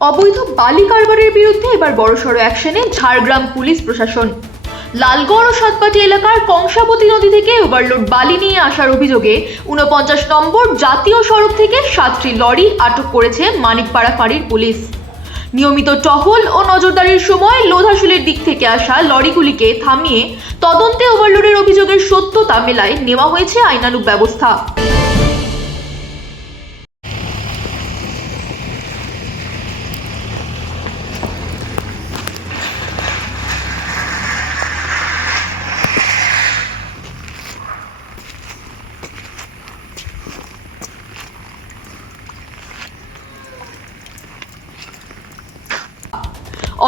অবৈধ বালি কারবারের বিরুদ্ধে এবার বড়সড় অ্যাকশনে ঝাড়গ্রাম পুলিশ প্রশাসন। লালগড় ও সাতপাটি এলাকার কংসাবতী নদী থেকে ওভারলোড বালি নিয়ে আসার অভিযোগে 49 নম্বর জাতীয় সড়ক থেকে 7টি লরি আটক করেছে মানিকপাড়া ফাঁড়ির পুলিশ। নিয়মিত টহল ও নজরদারির সময় লোধাশুলের দিক থেকে আসা লরিগুলিকে থামিয়ে তদন্তে ওভারলোডের অভিযোগের সত্যতা মেলায় নেওয়া হয়েছে আইনানুগ ব্যবস্থা।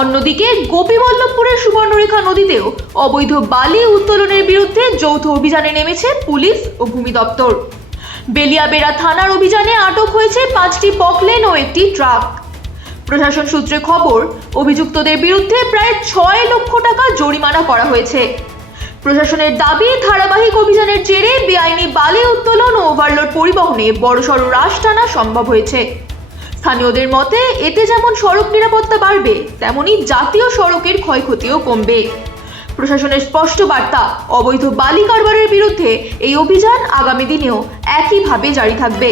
অন্যদিকে গোপীবল্লভপুরের সুবর্ণরেখা নদীতেও অবৈধ বালি উত্তোলনের বিরুদ্ধে যৌথ অভিযানে নেমেছে পুলিশ ও ভূমি দপ্তর। বেলিয়াবেড়া থানার অভিযানে আটক হয়েছে 5টি পকলেন ও একটি ট্রাক। প্রশাসন সূত্রে খবর, অভিযুক্তদের বিরুদ্ধে প্রায় 6 লক্ষ টাকা জরিমানা করা হয়েছে। প্রশাসনের দাবি, ধারাবাহিক অভিযানের জেরে বেআইনি বালি উত্তোলন ও ওভারলোড পরিবহনে বড়সড় রাশ টানা সম্ভব হয়েছে। স্থানীয়দের মতে এতে যেমন সড়ক নিরাপত্তা বাড়বে, তেমনি জাতীয় সড়কের ক্ষয়ক্ষতিও কমবে। প্রশাসনের স্পষ্ট বার্তা, অবৈধ বালি কারবারের বিরুদ্ধে এই অভিযান আগামী দিনেও একইভাবে জারি থাকবে।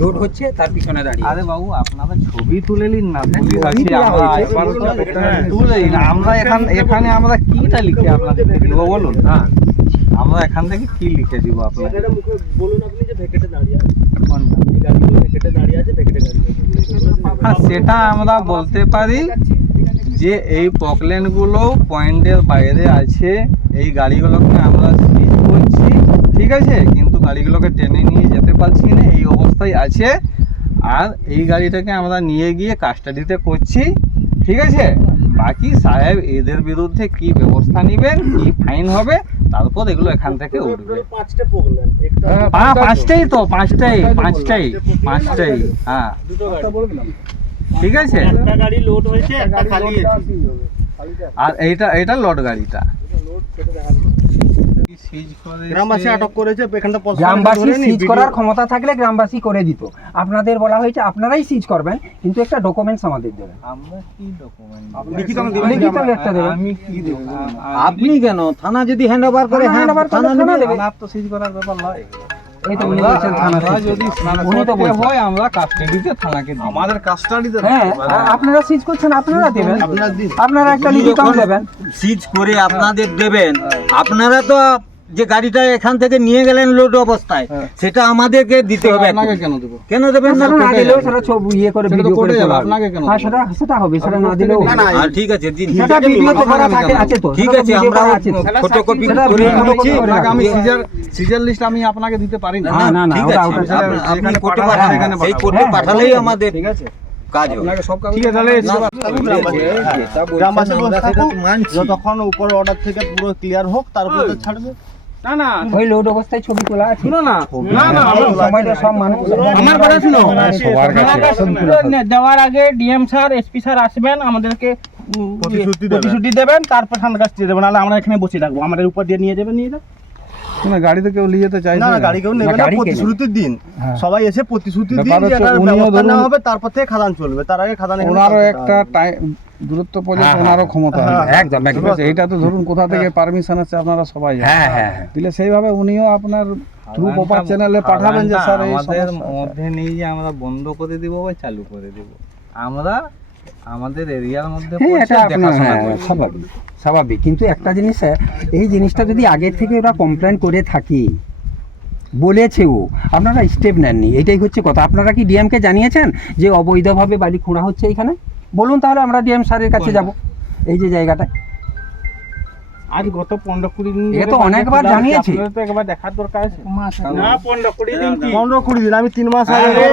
লোড হচ্ছে তার পিছনে দাঁড়িয়ে। আরে বাবু, আপনারা ছবি তুলে নিন না, পুলিশ আছে, আমরা এখানে আমরা কিটা লিখে আপনাদের দিব বলুন। হ্যাঁ, আমরা এখান থেকে কি লিখে দিব আপনাকে বলুন। আপনি যে ভেকেটে দাঁড়িয়ে আছেন, কোনটা? এই গাড়িগুলো ভেকেটে দাঁড়িয়ে আছে, ভেকেটে গাড়ি আছে। হ্যাঁ, সেটা আমরা বলতে পারি যে এই পকলেন গুলো পয়েন্টের বাইরে আছে, এই গাড়িগুলোকে আমরা সিজ করছি, ঠিক আছে, কিন্তু গাড়িগুলোকে টেনে নিয়ে যেতে পারছি না, এই অবস্থায় আছে। আর এই গাড়িটাকে আমরা নিয়ে গিয়ে কাস্টাডিতে করছি, ঠিক আছে। বাকি সাহেব এদের বিরুদ্ধে কি ব্যবস্থা নেবেন, কি ফাইন হবে, তারপর এগুলো এখান থেকে উঠবে। 5টে পগলেন, একটা পাঁচটাই তো, পাঁচটাই। হ্যাঁ, দুটো গাড়ি বললাম, ঠিক আছে। একটা গাড়ি লোড হয়েছে, একটা খালি আছে। আর এইটা লোড গাড়িটা লোড সেটা দেখা গ্রামবাসী আটক করেছে, এখানটা গ্রামবাসী সিজ করার ক্ষমতা থাকলে গ্রামবাসী করে দিত। আপনাদের বলা হয়েছে আপনারাই সিজ করবেন, কিন্তু একটা ডকুমেন্টস আমাদের দেবেন। আমরা কি ডকুমেন্ট লিখিত একটা দেবেন। আমি কি দেব? আপনি কেন থানা যদি হ্যান্ড ওভার করে থানা দেবে। থানার তো সিজ করার ব্যাপার নয়। এই তো উনি বলছেন থানা যদি উনি তো বলছেন হয় আমরা কাস্টডিতে থানাকে দিই। আমাদের কাস্টাডিতে হ্যাঁ, আপনারা সিজ করছেন, আপনারা দেবেন, আপনারা একটা লিখিত দেবেন। সিজ করে আপনাদের দেবেন। আপনারা তো যে গাড়িটা এখান থেকে নিয়ে গেলেন লোড অবস্থায়, সেটা আমাদেরকে দিতে হবে। আপনাকে কেন দেব? কেন দেবেন না? না দিলেও সেটা ছবি ইয়ে করে ভিডিও করে যাবে, দেওয়া হবে। আপনাকে কেন? হ্যাঁ, সেটা হবে, সেটা না দিলেও ঠিক আছে, দিন। সেটা ভিডিও তো করা থাকে, আছে তো, ঠিক আছে, আমরা ফটোকপি করে নিচ্ছি। আমি সিজার লিস্ট আমি আপনাকে দিতে পারি না। না, ঠিক ওটা আছে, আপনি কোর্টে পাঠান, সেই কোর্টে পাঠালেই আমাদের ঠিক আছে কাজ হবে। ঠিক আছে, তাহলে গ্রামবাসী যতক্ষণ উপর অর্ডার থেকে পুরো ক্লিয়ার হোক, তারপরে ছাড়বে। না না, ওই লোড অবস্থায় ছবি তোলা আছে। শুনো না, সময়টা সব মানুষ আমার কথা শুনো। দেওয়ার আগে ডিএম স্যার, এসপি স্যার আসবেন, আমাদেরকে প্রতিশ্রুতি দেবেন, তারপর থানার কাছে দিয়ে দেবেন। নাহলে আমরা এখানে বসে রাখবো, আমাদের উপর দিয়ে নিয়ে যাবেন, নিয়ে যান। না, গাড়িতে কেউ নিয়ে যেতে চাইছে না, গাড়ি কেউ নেবে না, প্রতিশ্রুতির দিন সবাই এসে প্রতিশ্রুতি দিন যে এটার ব্যবস্থা নেওয়া হবে, তারপর থেকে খাদান চলবে। তার আগে খাদান ওনারও একটা দূরত্ব পর্যন্ত ওনারও ক্ষমতা আছে। একদম ঠিক আছে, এইটা তো ধরুন কোথা থেকে পারমিশন আছে আপনারা সবাই জানেন। হ্যাঁ, দিলে সেইভাবে উনিও আপনার থ্রু প্রপার চ্যানেলে পাঠাবেন যে স্যার এই আমাদের মধ্যে নেই যে আমরা বন্ধ করে দিব বা চালু করে দিব। আমরা আমাদের এরিয়ার মধ্যে এটা আপনার স্বাভাবিক। কিন্তু একটা জিনিস, এই জিনিসটা যদি আগে থেকে ওরা কমপ্লেন করে থাকি, বলেছেও, আপনারা স্টেপ নেননি, এটাই হচ্ছে কথা। আপনারা কি ডিএমকে জানিয়েছেন যে অবৈধভাবে বাড়ি খোঁড়া হচ্ছে এখানে? বলুন, তাহলে আমরা ডিএম স্যারের কাছে যাব। এই যে জায়গাটা আজ গত 15-20 দিন এ তো অনেকবার জানিয়েছি। আপনাদের তো একবার দেখার দরকার আছে। না, 15-20 দিন, 15-20 দিন, আমি 3 মাস আগে